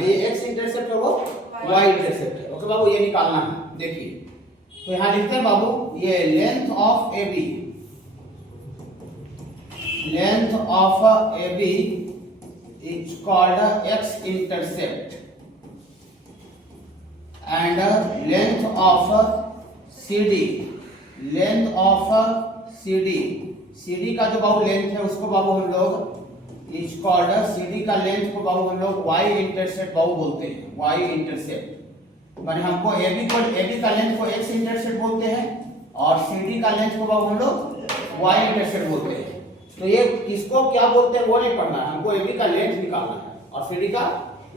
है, ये x intercept है वो वाई इंटरसेप्ट है। ओके बाबू, ये निकालना है। देखिए तो यहाँ लिखते हैं बाबू, ये length of A B, length of A B is called X intercept and length of C D, length of C D, C D का जो बाबू लेंथ है उसको बाबू हम लोग इज कॉल्ड, सी डी का लेंथ को बाबू हम लोग वाई इंटरसेप्ट बाबू बोलते हैं, वाई इंटरसेप्ट। माने हमको AB का लेंथ को x इंटरसेप्ट बोलते हैं और CD का लेंथ को बाबू हम लोग y इंटरसेप्ट बोलते हैं। तो ये किसको क्या बोलते हैं वो नहीं पढ़ना है, हमको AB का लेंथ निकालना है और CD का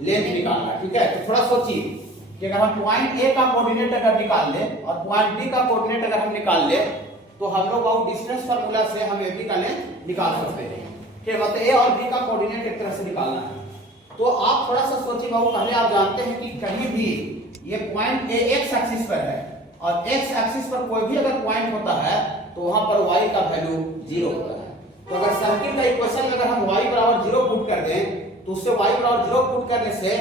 लेंथ निकालना है। ठीक है, तो थोड़ा सोचिए कि अगर हम पॉइंट A का कोऑर्डिनेट अगर निकाल ले और पॉइंट B का कोऑर्डिनेट अगर हम निकाल ले तो हम लोग बाबू डिस्टेंस फार्मूला से हम AB का लेंथ निकाल सकते हैं। ठीक है, मतलब A और B का कोऑर्डिनेट एक तरह से निकालना है। तो आप थोड़ा सा सोचिए बाबू, पहले आप जानते हैं कि कहीं भी ये पॉइंट ए एक्स एक्सिस पर है और एक्स एक्सिस पर कोई भी अगर पॉइंट होता है तो वहां पर y का वैल्यू 0 होता है। तो अगर सर्किल का इक्वेशन में अगर हम y बराबर 0 पुट कर दें तो उससे y बराबर 0 पुट करने से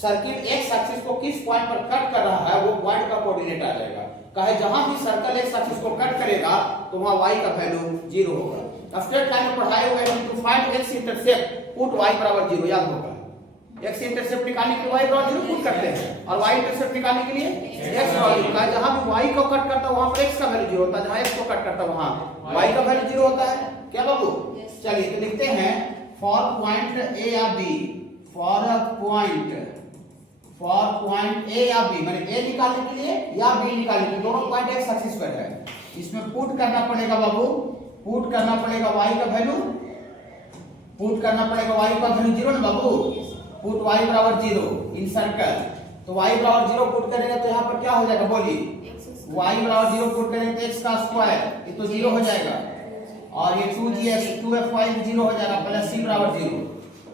सर्किल एक्स एक्सिस को किस पॉइंट पर कट कर रहा है वो पॉइंट का कोऑर्डिनेट आ जाएगा। कहे जहां भी सर्कल एक्स एक्सिस को कट करेगा तो वहां y का वैल्यू 0 होगा। स्टेट लाइन में पढ़ाए हुए हम to find x intercept put y बराबर 0, याद होगा। x इंटरसेप्ट निकालने के लिए y बराबर 0 पुट करते हैं और y इंटरसेप्ट निकालने के लिए x बराबर 0 का, जहां भी y को कट करता है वहां पर x का वैल्यू 0 होता है, जहां x को कट करता है वहां y का वैल्यू 0 होता है। क्या बाबू? चलिए तो लिखते हैं फॉर पॉइंट a या b, फॉर पॉइंट a या b, माने a निकालने के लिए या b निकालने के लिए, दोनों पॉइंट x एक्सिस पर है। इसमें पुट करना पड़ेगा बाबू, पुट करना पड़ेगा y का वैल्यू, पुट करना पड़ेगा y का वैल्यू 0 ना बाबू, पुट y बराबर 0 इन सर्कल। तो y बराबर 0 पुट करेंगे तो यहाँ पर क्या हो जाएगा बोलिए, y बराबर 0 पुट करेंगे तो x का स्क्वायर ये तो 0 हो जाएगा और ये 2gx 2fy 0 हो जाएगा प्लस c बराबर 0।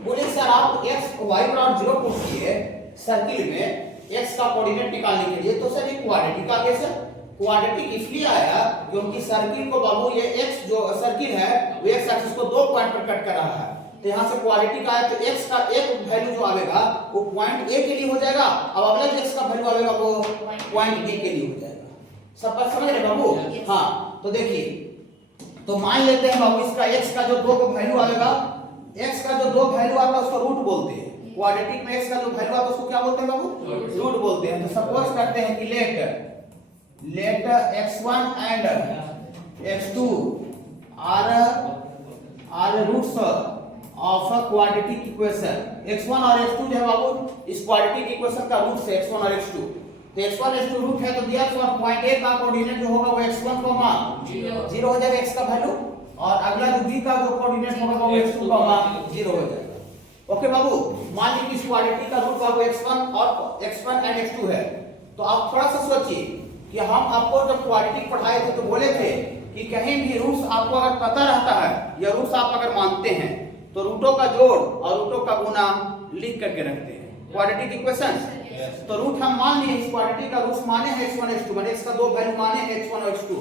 बोले सर आप x y बराबर 0 पुट किए सर्किल में x का कोऑर्डिनेट निकालने के लिए, तो सर ये क्वाड्रेटिक आ गया। सर क्वाड्रेटिक इसलिए आया क्योंकि सर्किल को बाबू ये x जो सर्किल है वो x एक्सिस को दो पॉइंट पर कट कर रहा है। तो यहाँ से क्वाड्रेटिक आया तो x का एक वैल्यू जो आएगा वो पॉइंट A के लिए हो जाएगा, अब अगला जो x का वैल्यू आएगा वो पॉइंट B के लिए हो जाएगा। सब बात समझ रहे बाबू? हाँ, तो देखिए तो मान लेते हैं बाबू इसका x का जो दो वैल्यू आएगा, x का जो दो वैल्यू आएगा उसको रूट बोलते हैं। क्वाड्रेटिक में x का जो वैल्यू आता है उसको क्या बोलते हैं बाबू? रूट बोलते हैं। तो सपोज करते हैं कि let x1 and x2 are roots of a quadratic equation. x1 और x2 जो है बाबू इस क्वाड्रेटिक इक्वेशन का रूट है x1 और x2। तो x1 x2 रूट है तो देयरफॉर पॉइंट A का कोऑर्डिनेट जो होगा वो x1 0 हो जाएगा x का वैल्यू, और अगला जो B का जो कोऑर्डिनेट होगा वो x2 0 हो जाएगा। ओके बाबू, मान लीजिए इस क्वाड्रेटिक का root Babu x1 and x2 है। तो आप थोड़ा सा सोचिए कि हम आपको जब क्वाड्रेटिक पढ़ाए थे तो बोले थे कि कहीं भी रूट्स आपको अगर पता रहता है या रूट्स आप अगर मानते हैं तो रूटों का जोड़ और रूटों का गुना लिख करके रखते हैं क्वाड्रेटिक इक्वेशन। तो रूट हम मान लिए, इस क्वाड्रेटिक का रूट्स माने हैं x1 x2, माने इसका दो वैल्यू माने हैं x1 और x2,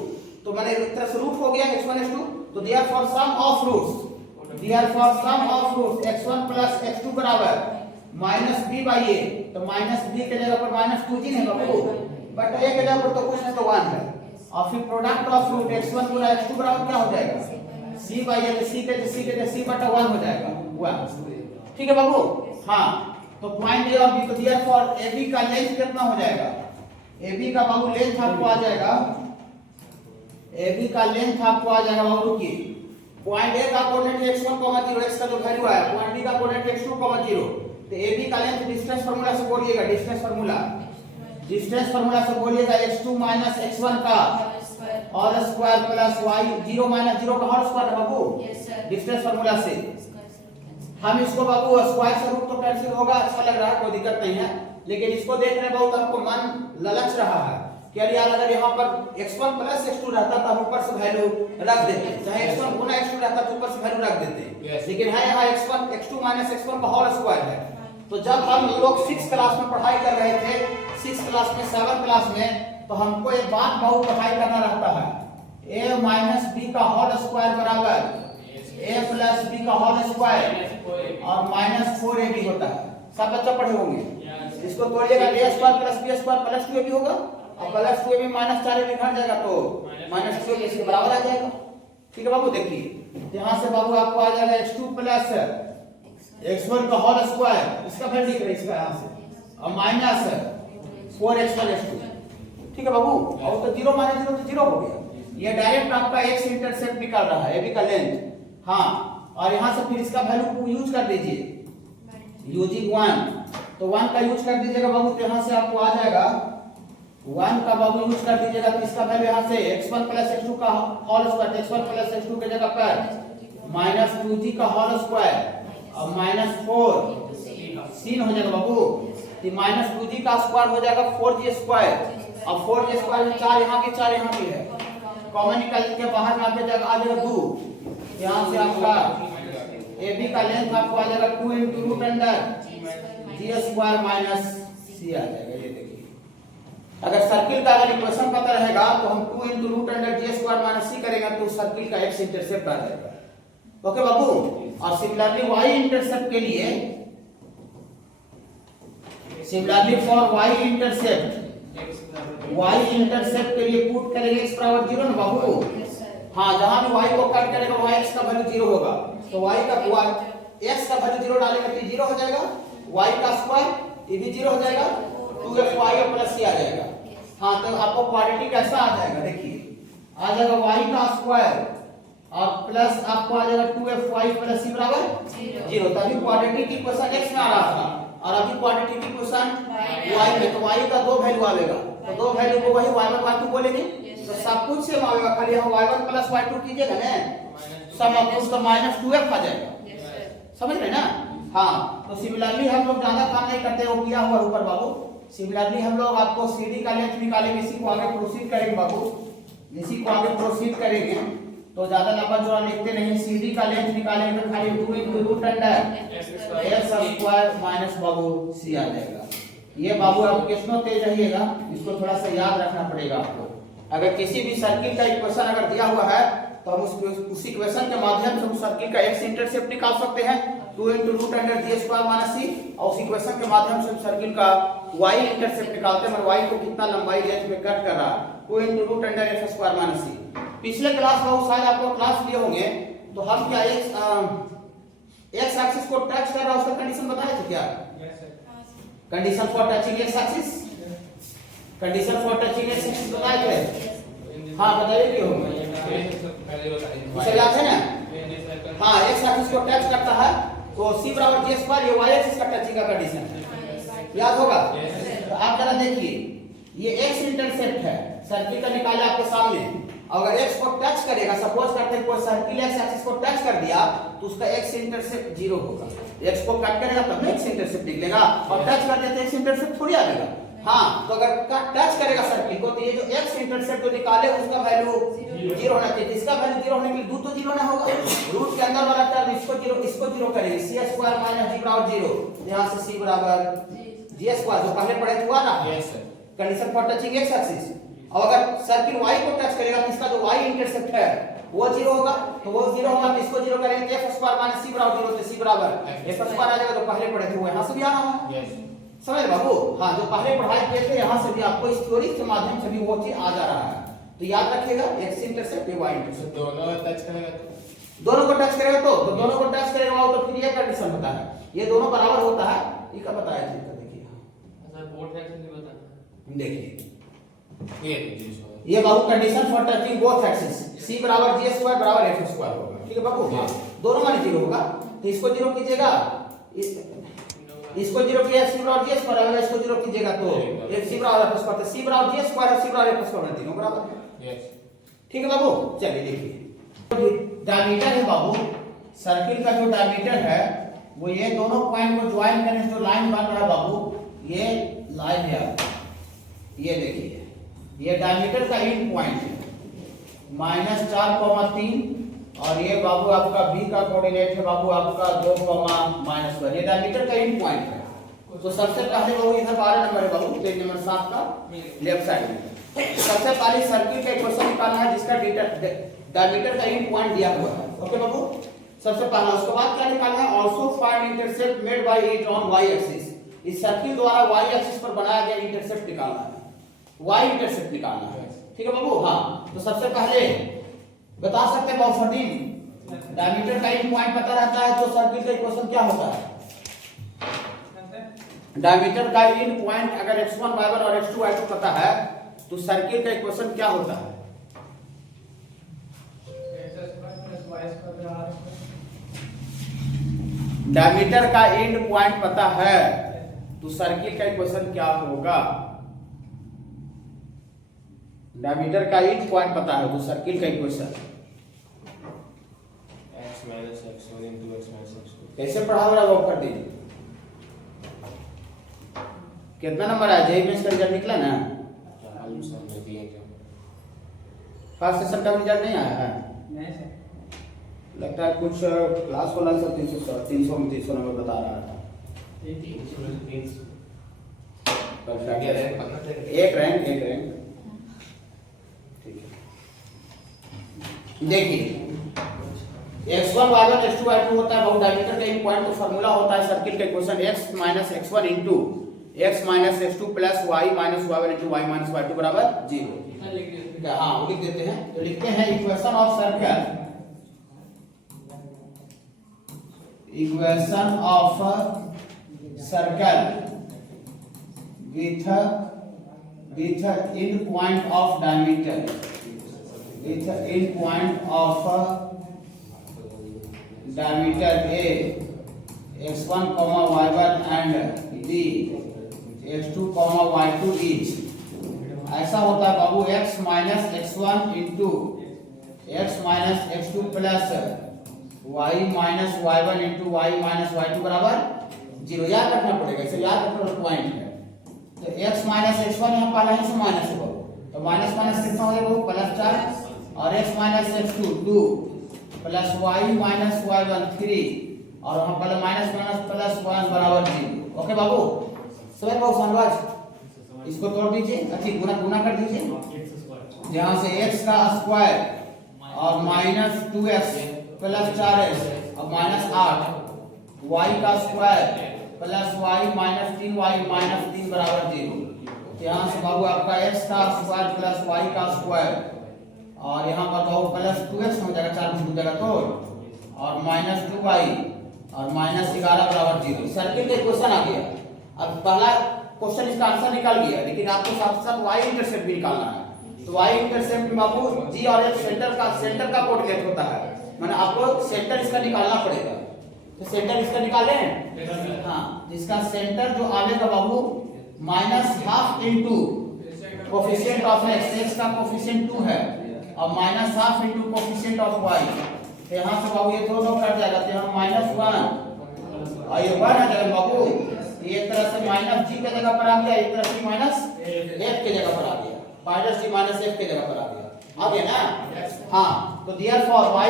तो माने एक तरह से रूट हो गया x1 x2। तो therefore sum of roots x1 plus x2 बराबर माइनस b बाई a। तो माइनस b के जगह पर माइनस 2g है बाबू, बट a के जगह पर तो कुछ नहीं तो 1 है, और फिर product of root x1 Guna x2 बराबर क्या हो जाएगा c बाई a, c के c बटा 1 हो जाएगा 1। ठीक है बाबू? हाँ, तो पॉइंट A और B को देयरफॉर AB का लेंथ कितना हो जाएगा, AB का बाबू लेंथ आपको आ जाएगा, AB का लेंथ आपको आ जाएगा बाबू। रुकिए, पॉइंट A का कोऑर्डिनेट x1, 0, x का जो वैल्यू आया, पॉइंट B का कोऑर्डिनेट x2, 0, तो AB का लेंथ डिस्टेंस फार्मूला से बोलिएगा, डिस्टेंस फार्मूला से बोलिएगा x2 माइनस x1 का और स्क्वायर प्लस y 0 माइनस 0 का होल स्क्वायर बाबू डिस्टेंस फार्मूला से। हम इसको बाबू स्क्वायर से रूट तो कैंसिल होगा, अच्छा लग रहा है, कोई दिक्कत नहीं है, लेकिन इसको देख रहे बहुत आपको मन ललच रहा है कि यार अगर यहाँ पर x1 प्लस x2 रहता तो हम ऊपर से वैल्यू रख देते, चाहे x1 गुना x2 रहता तो ऊपर से वैल्यू रख देते, लेकिन है यहाँ x1 x2 माइनस x1 का होल स्क्वायर है। तो जब हम लोग 6 क्लास में पढ़ाई कर रहे थे, 6 क्लास में 7 क्लास में, तो हमको एक बात बहुत पढ़ाई करना रहता है, a माइनस b का होल स्क्वायर बराबर a प्लस b का होल स्क्वायर और माइनस 4ab होता है। सब बच्चा पढ़े होंगे। इसको तोड़िएगा a square plus b square plus 2ab होगा और प्लस 2ab माइनस 4ab घट जाएगा तो माइनस 2ab इसके बराबर आ जाएगा। ठीक है बाबू, देखिए यहाँ से बाबू आपको आ जाएगा x2 प्लस x1 का होल स्क्वायर, इसका वैल्यू लिख रहे हैं इसका यहाँ से, और माइनस 4x1 x2। ठीक है बाबू, और तो 0 माइनस 0 तो 0 हो गया। ये डायरेक्ट आपका x इंटरसेप्ट निकाल रहा है, ab का लेंथ। हाँ, और यहाँ से फिर इसका वैल्यू यूज कर दीजिए, यूजिंग 1, तो 1 का यूज कर दीजिएगा बाबू, तो यहाँ से आपको आ जाएगा 1 का बाबू यूज कर दीजिएगा, तो इसका वैल्यू यहाँ से x1 प्लस x2 का whole square, x1 plus x2 के जगह पर माइनस 2g का होल स्क्वायर और माइनस 4 sin हो जाएगा बाबू, तो माइनस 2g का स्क्वायर हो जाएगा 4g स्क्वायर, और 4g स्क्वायर में 4 यहाँ की 4 यहाँ की है, कॉमन निकाल के बाहर में आके जाएगा आ जाएगा 2। यहाँ से आपका AB का लेंथ आपको आ जाएगा 2 into root under g square minus c आ जाएगा। ये देखिए, अगर सर्किल का अगर इक्वेशन पता रहेगा तो हम 2 into root under g square minus c करेंगे तो सर्किल का x इंटरसेप्ट आ जाएगा। ओके बाबू, और सिमिलरली y इंटरसेप्ट के लिए, सिमिलरली फॉर y इंटरसेप्ट के लिए पुट करेंगे x बराबर 0 ना बाबू। हाँ, जहां भी y को कट करेगा वहां x का वैल्यू 0 होगा, तो y का x का वैल्यू 0 डालेंगे तो 0 हो जाएगा, y का स्क्वायर ये भी 0 हो जाएगा, 2fy प्लस c आ जाएगा। हाँ, तो आपको क्वाड्रेटिक कैसा आ जाएगा, देखिए आ जाएगा y का स्क्वायर और प्लस आपको आ जाएगा 2fy प्लस c बराबर 0। तभी क्वाड्रेटिक इक्वेशन x में आ रहा था और अभी क्वाड्रेटिक इक्वेशन y में, तो y का 2 वैल्यू आएगा, तो 2 वैल्यू को वही y1 y2 बोलेंगे, तो सब कुछ सेम आएगा, खाली हम y1 प्लस y2 कीजिएगा ना, सम ऑफ उसका माइनस 2f आ जाएगा। समझ रहे ना। हाँ, तो सिमिलरली हम लोग ज्यादा काम नहीं करते, वो किया हुआ ऊपर बाबू। सिमिलरली हम लोग आपको CD का लेंथ निकालेंगे, इसी को आगे प्रोसीड करेंगे बाबू, इसी को आगे प्रोसीड करेंगे तो ज्यादा लंबा चौड़ा लिखते नहीं। CD का लेंथ निकालेंगे तो खाली 2 into root under x square minus बाबू c आ जाएगा। ये बाबू आप किसनो तेज रहिएगा, इसको थोड़ा सा याद रखना पड़ेगा आपको। अगर किसी भी सर्किल का इक्वेशन अगर दिया हुआ है तो हम उस इक्वेशन के माध्यम से उस सर्किल का x इंटरसेप्ट निकाल सकते हैं, 2 into root under g square minus c, और उस इक्वेशन के माध्यम से सर्किल का y इंटरसेप्ट निकालते हैं, और y को कितना लंबाई लेंथ में कट कर रहा है, 2 into root under f square minus c। पिछले क्लास में शायद आपको क्लास लिए होंगे, तो हम क्या x एक्सिस को टच कर रहा है उसका कंडीशन बताए थे क्या? Condition for touching x axis, condition for touching x axis बताए थे। हाँ बताइए क्यों, याद है ना। हाँ, x एक्सिस को टच करता है तो c बराबर g स्क्वायर, ये y एक्सिस का टचिंग का कंडीशन याद होगा। तो आप जरा देखिए, ये x इंटरसेप्ट है, सर्किल का निकाले आपके सामने, अगर x को टच करेगा, सपोज करते हैं कोई सर्किल x एक्सिस को टच कर दिया तो उसका x इंटरसेप्ट 0 होगा। x को कट करेगा तब x इंटरसेप्ट निकलेगा, और टच कर देते x इंटरसेप्ट थोड़ी आएगा। हाँ, तो अगर टच करेगा सर्किल को तो ये जो x इंटरसेप्ट को निकाले उसका वैल्यू 0 होना चाहिए। इसका वैल्यू 0 होने के लिए 2 तो 0 ना होगा, रूट के अंदर वाला टर्म इसको 0 करेंगे, c स्क्वायर माइनस g बराबर 0, यहां से c बराबर g स्क्वायर जो पहले पढ़े हुआ ना, condition for touching x axis. और अगर सर्किल y को टच करेगा तो इसका जो y इंटरसेप्ट है वो 0 होगा, तो वो 0 होगा तो इसको 0 करेंगे, f स्क्वायर माइनस c बराबर 0, तो c बराबर f स्क्वायर आ जाएगा, जो पहले पढ़े थे वो यहां से भी आना है। समझ बाबू। हाँ, जो पहले पढ़ाई किए थे यहाँ से भी आपको इस थ्योरी के माध्यम से भी वो चीज आ जा रहा है, तो याद रखिएगा x इंटरसेप्ट y इंटरसेप्ट दोनों टच करेगा, दोनों को टच करेगा तो दोनों को टच करेगा तो फिर ये कंडीशन होता है, ये दोनों बराबर होता है। ये का बताया था, देखिए सर बोथ एक्सिस नहीं बताना, देखिए ये बाबू condition for touching both axis, c बराबर g स्क्वायर बराबर f स्क्वायर होगा। ठीक है बाबू। दोनों मान 0 होगा, तो इसको 0 कीजिएगा, इसको 0 किया c बराबर g स्क्वायर आएगा, इसको 0 कीजिएगा तो c बराबर f स्क्वायर, c बराबर g स्क्वायर और c बराबर f स्क्वायर तीनों बराबर है। ठीक है बाबू। चलिए देखिए, डायमीटर है बाबू, सर्किल का जो डायमीटर है वो ये दोनों पॉइंट को ज्वाइन करने से जो लाइन बन रहा है बाबू, ये लाइन है, ये देखिए ये डायमीटर का एंड पॉइंट है -4,3, और ये बाबू आपका b का कोऑर्डिनेट है बाबू आपका 2,-1, ये डायमीटर का एंड पॉइंट है। तो सबसे पहले बाबू इधर 12 नंबर है बाबू, पेज नंबर 7 का लेफ्ट साइड में सबसे पहले सर्किल का इक्वेशन निकालना है जिसका डायमीटर का एंड पॉइंट दिया हुआ है। ओके बाबू, सबसे पहला। उसके बाद क्या निकालना है, also find intercept made by it on y axis. इस सर्किल द्वारा y एक्सिस पर बनाया गया इंटरसेप्ट निकालना है, y इंटरसेप्ट निकालना है। ठीक है बाबू। हाँ, तो सबसे पहले बता सकते हैं बाबू फर्दीन, डायमीटर का एक पॉइंट पता रहता है तो सर्किल का इक्वेशन क्या होता है? डायमीटर का इन पॉइंट अगर x1 y1 और x2 y2 पता है तो सर्किल का इक्वेशन क्या होता है? डायमीटर का एंड पॉइंट पता है तो सर्किल का इक्वेशन क्या होगा? डायमीटर का एंड पॉइंट पता है तो सर्किल का equation x minus x1 into x minus x2। कैसे पढ़ाओगे वो कर दीजिए। कितना नंबर आया? जेई में इसका रिजल्ट निकला ना? फर्स्ट सेशन का रिजल्ट नहीं आया है? नहीं सर, लगता है कुछ क्लास वाला सब 300 में 300 नंबर बता रहा था। एक रैंक ठीक है। देखिए x1 y1 x2 y2 होता है बहुत डायमीटर का एक पॉइंट, तो फार्मूला होता है सर्किल का equation x minus x1 into x minus x2 plus y minus y1 into y minus y2 बराबर 0। हाँ लिख देते हैं, तो लिखते हैं equation of circle, equation of circle with end point of diameter, with end point of diameter A, x1 y1 and B, x2 y2 each। ऐसा होता है बाबू x minus x1 into x minus x2 plus y minus y1 into y minus y2 बराबर 0। याद रखना पड़ेगा, इसे याद रखना पॉइंट है। तो x माइनस x1 यहाँ पहला ही से माइनस है बाबू, तो माइनस माइनस कितना हो जाएगा प्लस 4, और x minus x2 2 plus y minus y1 3, और वहाँ पहले माइनस माइनस प्लस 1 बराबर 0। ओके बाबू, समझ बाबू समझ, इसको तोड़ दीजिए, अच्छी गुना कर दीजिए, जहाँ से x का स्क्वायर और माइनस 2x प्लस 4x और माइनस 8, y का square plus y minus 3y minus 3 बराबर 0। यहाँ से बाबू आपका x का स्क्वायर प्लस y का स्क्वायर, और यहाँ पर बाबू प्लस 2x हो जाएगा, 4 हो जाएगा तो, और माइनस 2y और माइनस 11 बराबर 0। सर्किल का इक्वेशन आ गया। अब पहला क्वेश्चन इसका आंसर निकाल गया, लेकिन आपको साथ साथ y इंटरसेप्ट भी निकालना है। तो y इंटरसेप्ट में बाबू g और f सेंटर का कोऑर्डिनेट होता है, माने आपको सेंटर इसका निकालना पड़ेगा। तो सेंटर इसका निकाले हैं, हाँ, जिसका सेंटर जो आवेगा बाबू minus half into coefficient of x का कोफिशिएंट 2 है, और minus half into coefficient of y। तो यहाँ से बाबू ये दोनों कट जाएगा, तो यहाँ माइनस 1 और ये 1 आ जाएगा बाबू। एक तरह से माइनस g के जगह पर आ गया, एक तरह से माइनस f के जगह पर आ गया, माइनस g माइनस f के जगह पर आ गया ना? हाँ, तो therefore y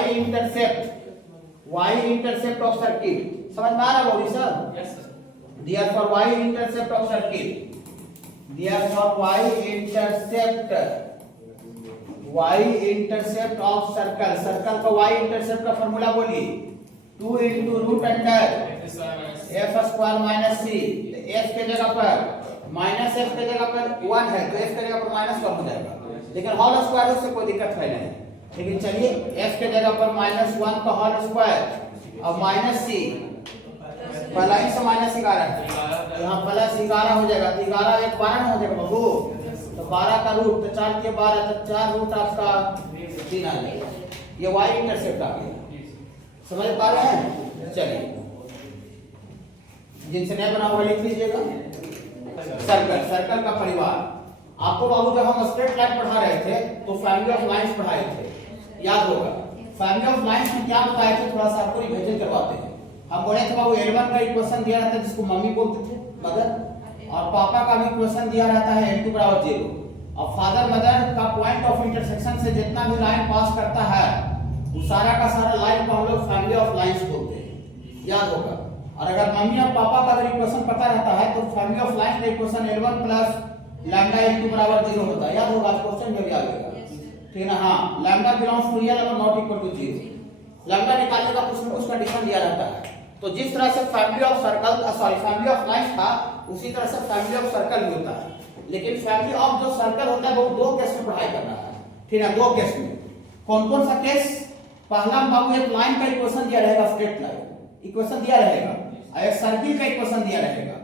intercept of circle, समझ में आ रहा है sir? Yes sir. Therefore y intercept of circle, therefore y intercept of circle, circle का y इंटरसेप्ट का फार्मूला बोलिए, 2 into root under f square minus c। f के जगह पर माइनस f के जगह पर 1 है, तो f के जगह पर माइनस 1 हो जाएगा, लेकिन होल स्क्वायर उससे कोई दिक्कत है नहीं। लेकिन चलिए f के जगह पर माइनस 1 का होल स्क्वायर और माइनस c, पहला ही से माइनस 11 है, यहाँ प्लस 11 हो जाएगा, तो 11 एक 12 हो जाएगा बाबू, तो 12 का रूट, तो 4 के 12, तो 4 रूट आपका 3 आ जाएगा। ये y इंटरसेप्ट आ गया, समझ पा रहे हैं? चलिए, जिनसे नहीं बना हुआ लिख लीजिएगा। सर्कल का परिवार, आपको बाबू जब हम स्ट्रेट लाइन पढ़ा रहे थे तो फैमिली ऑफ लाइंस पढ़ाए थे, याद होगा। फैमिली ऑफ लाइंस में क्या बताए थे, थोड़ा सा आपको रिवीजन करवाते हैं। हम बोले थे बाबू L1 का इक्वेशन दिया रहता है जिसको मम्मी बोलते थे, मदर, और पापा का भी इक्वेशन दिया रहता है L2 बराबर 0, और फादर मदर का पॉइंट ऑफ इंटरसेक्शन से जितना भी लाइन पास करता है वो सारा का सारा लाइन को हम लोग फैमिली ऑफ लाइंस बोलते हैं, याद होगा। और अगर मम्मी और पापा का अगर इक्वेशन पता रहता है तो फैमिली ऑफ लाइंस का equation L1 plus lambda L2 बराबर 0 होता है, याद होगा। क्वेश्चन जो भी आएगा, ठीक है ना? हाँ, लैम्डा बिलोंग्स टू रियल और नॉट इक्वल टू 0। लैम्डा निकालने का कुछ न कुछ कंडीशन दिया रहता है। तो जिस तरह से family of circle family of lines था उसी तरह से फैमिली ऑफ सर्कल भी होता है, लेकिन फैमिली ऑफ जो सर्कल होता है वो दो केस में पढ़ाई करना है। ठीक है, दो केस में। कौन कौन सा केस? पहला बाबू एक लाइन का इक्वेशन दिया रहेगा, स्ट्रेट लाइन इक्वेशन दिया रहेगा, और एक सर्किल का इक्वेशन दिया रहेगा।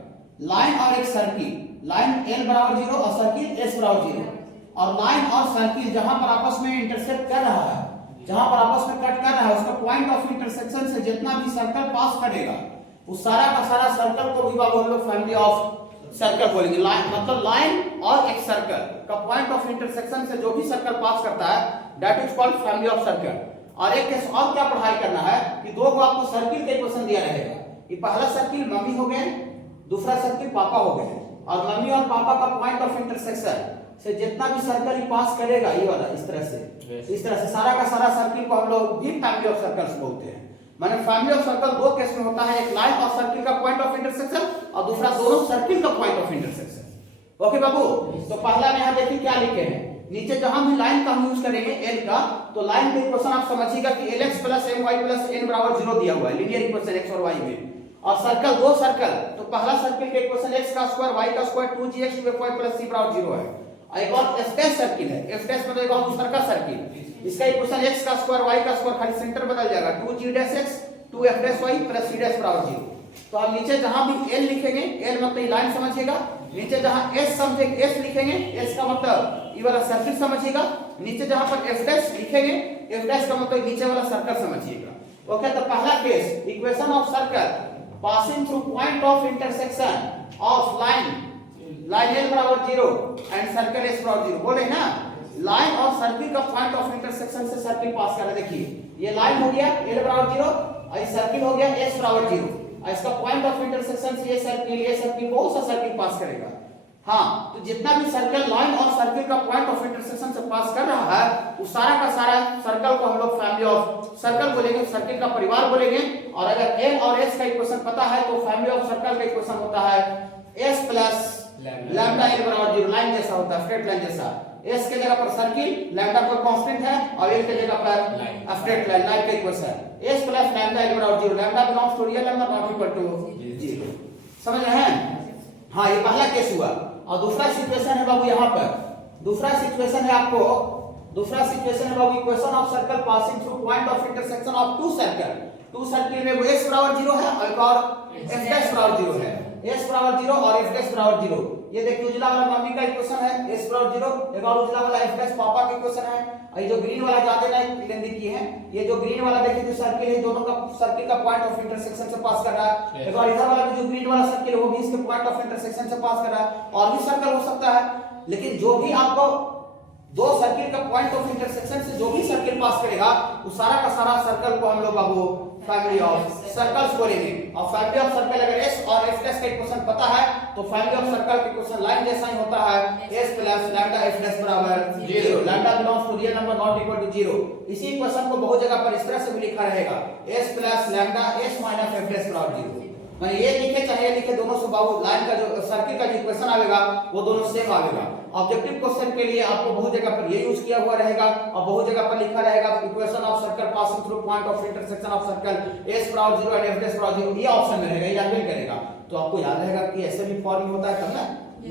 लाइन और एक सर्किल, लाइन l बराबर 0 और सर्किल s बराबर 0, और लाइन और सर्किल जहां पर आपस में इंटरसेक्ट कर रहा है, जहां पर आपस में कट कर रहा है, उसका पॉइंट ऑफ इंटरसेक्शन से जितना भी सर्कल पास करेगा उस सारा का सारा सर्कल को भी बाबू हम लोग फैमिली ऑफ सर्कल बोलेंगे। लाइन मतलब लाइन और एक सर्कल का पॉइंट ऑफ इंटरसेक्शन से जो भी सर्कल पास करता है that is called family of circle. और एक केस और क्या पढ़ाई करना है कि दो को आपको सर्किल का इक्वेशन दिया रहेगा। ये पहला सर्किल मम्मी हो गए, दूसरा सर्किल पापा हो गए, और मम्मी और पापा का पॉइंट ऑफ इंटरसेक्शन से जितना भी सर्कल पास करेगा ये वाला इस तरह से सारा का सारा सर्किल को हम लोग भी फैमिली ऑफ सर्कल्स बोलते हैं। माने फैमिली ऑफ सर्कल दो केस में होता है, एक लाइन और सर्किल का पॉइंट ऑफ इंटरसेक्शन और दूसरा दोनों सर्किल का पॉइंट ऑफ इंटरसेक्शन। ओके बाबू, तो पहला में यहां देखिए क्या लिखे हैं, नीचे जहां भी लाइन का हम यूज करेंगे l का, तो लाइन का इक्वेशन आप समझिएगा कि lx + my + n बराबर 0 दिया हुआ है, लीनियर इक्वेशन x और y में। और सर्कल दो सर्कल, तो पहला सर्किल का इक्वेशन x का स्क्वायर y का स्क्वायर 2gx 2fy + c बराबर 0 है। और एक और f डैश सर्किल है, f डैश मतलब एक और दूसरा का सर्किल, इसका इक्वेशन x का स्क्वायर y का स्क्वायर खाली सेंटर बदल जाएगा 2g-x 2f-y + c बराबर 0। तो आप नीचे जहां भी l लिखेंगे, l मतलब ये लाइन समझिएगा, नीचे जहां s समझेंगे s लिखेंगे, s का मतलब ये वाला सर्किल समझिएगा, नीचे जहां पर f डैश लिखेंगे, f डैश का मतलब नीचे वाला सर्कल समझिएगा। ओके, तो पहला case equation of circle passing through point of intersection of line l बराबर 0 एंड सर्कल s बराबर 0 बोले ना। लाइन और सर्किल का पॉइंट ऑफ इंटरसेक्शन से सर्किल पास कर रहा है। देखिए ये लाइन हो गया l बराबर 0 और ये सर्किल हो गया s बराबर 0, और इसका पॉइंट ऑफ इंटरसेक्शन से ये सर्किल बहुत सा सर्किल पास करेगा। हाँ, तो जितना भी सर्कल लाइन और सर्किल का पॉइंट ऑफ इंटरसेक्शन से पास कर रहा है उस सारा का सारा सर्कल को हम लोग फैमिली ऑफ सर्कल बोलेंगे, सर्किल का परिवार बोलेंगे। और अगर l और s का इक्वेशन पता है तो फैमिली ऑफ सर्कल का इक्वेशन होता है s + लैम्डा l बराबर 0, लाइन जैसा होता है, स्ट्रेट लाइन जैसा। s के जगह पर सर्किल, लैम्डा पर कांस्टेंट है, और l के जगह पर स्ट्रेट लाइन, लाइन का इक्वेशन s + लैम्डा l बराबर 0, lambda belongs to real number not equal to 0। समझ रहे हैं? हाँ, ये पहला केस हुआ। और दूसरा सिचुएशन है बाबू यहाँ पर, दूसरा सिचुएशन है आपको, दूसरा सिचुएशन है बाबू equation of circle passing through point of intersection of two circle. Two circle में वो s बराबर 0 है और एक और f डैश बराबर 0 है, s बराबर 0 और f डैश बराबर 0। ये देखिए उजला वाला मम्मी का इक्वेशन है s बराबर 0, एक और उजला वाला f डैश पापा का इक्वेशन है। और ये जो ग्रीन वाला ज्यादा नहीं लेंदी की है, ये जो ग्रीन वाला देखिए जो सर्किल है, दोनों का सर्किल का पॉइंट ऑफ इंटरसेक्शन से पास कर रहा है। एक और इधर वाला भी जो ग्रीन वाला सर्किल है वो भी इसके पॉइंट ऑफ इंटरसेक्शन से पास कर रहा है। और भी सर्कल हो सकता है, लेकिन जो भी आपको दो सर्किल का पॉइंट ऑफ इंटरसेक्शन से जो भी सर्किल पास करेगा उस सारा का सारा सर्कल को हम लोग बाबू फैमिली ऑफ सर्कल्स बोलेंगे। और फैमिली ऑफ सर्कल अगर s और f डैश का इक्वेशन पता है तो फैमिली ऑफ सर्कल का इक्वेशन लाइन जैसा ही होता है, s + लैम्डा f डैश बराबर 0, lambda belongs to real number not equal to 0। इसी इक्वेशन को बहुत जगह पर इस तरह से भी लिखा रहेगा, s + lambda s - f dash बराबर 0। माने ये लिखे चाहे लिखे, दोनों से बाबू लाइन का जो सर्किल का जो इक्वेशन आएगा वो दोनों सेम आएगा। ऑब्जेक्टिव क्वेश्चन के लिए आपको बहुत जगह पर ये यूज किया हुआ रहेगा और बहुत जगह पर लिखा रहेगा equation of circle passing through point of intersection of circle s बराबर 0 एंड f डैश बराबर 0, ये ऑप्शन में रहेगा, याद भी करेगा। तो आपको याद रहेगा कि ऐसे भी फॉर्म में होता है, तब ना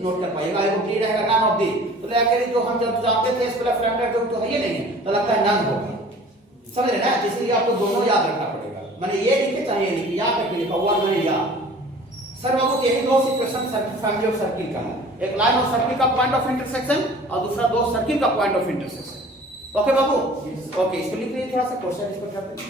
नोट कर पाइएगा। एक डी रहेगा नन ऑफ दी, तो लेकर जो हम जब जानते थे s + लैम्डा तो है ये नहीं है, तो लगता है नन होगा। समझ रहे ना? इसलिए आपको दोनों याद रखना पड़ेगा। माने ये लिखे चाहे लिखे, याद रखिए, लिखा हुआ नहीं या सर बाबू यही दो इक्वेशन फैमिली ऑफ सर्किल का है, एक लाइन ऑफ सर्किल का पॉइंट ऑफ इंटरसेक्शन और दूसरा दो सर्किल का point of intersection. Okay Babu, okay, इसको लिख लीजिए थोड़ा सा क्वेश्चन इसको करते हैं।